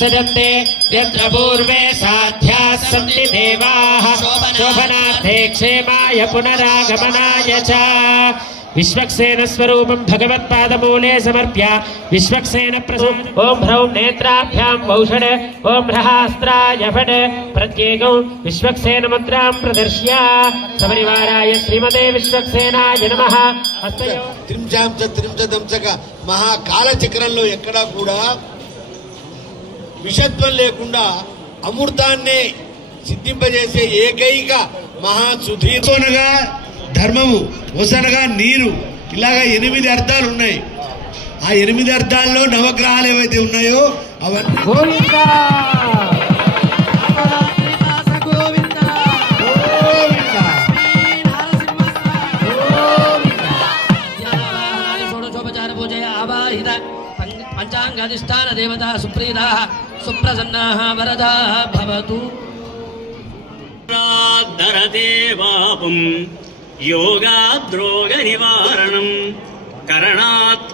सजन्ते यत्र पूर्वे साध्याः सन्ति देवाः शोभनार्थे क्षेमाय पुनरागमनाय च विश्वक्सेन स्वरूपं भगवत्पादमूले समर्प्य विश्वक्सेन प्रसून ओम ह्रौं नेत्राभ्यां वौषड ओम ह्रहास्त्राय फड प्रत्येकं विश्वक्सेन मुद्रां प्रदर्श्य सपरिवाराय श्रीमते विश्वक्सेनाय नमः हस्तयो त्रिंशदंशक महाकालचक्రంలో ఎక్కడా కూడా విషత్వం లేకుండా అమృతాన్ని సిద్ధింపజేసే ఏకైక మహాసుధీర్ణగా ధర్మము వసనగా నీరు ఇలాగా 8 అర్థాలు ఉన్నాయి. ఆ 8 అర్థాల్లో నవగ్రహాలు ఏవైతే ఉన్నాయో అవన్నీ पंचांगाधिष्ठान देवता सुप्रीता सुप्रसन्ना वरदा भवतु धरदेवापं योगाद्रोग निवारणं करणात्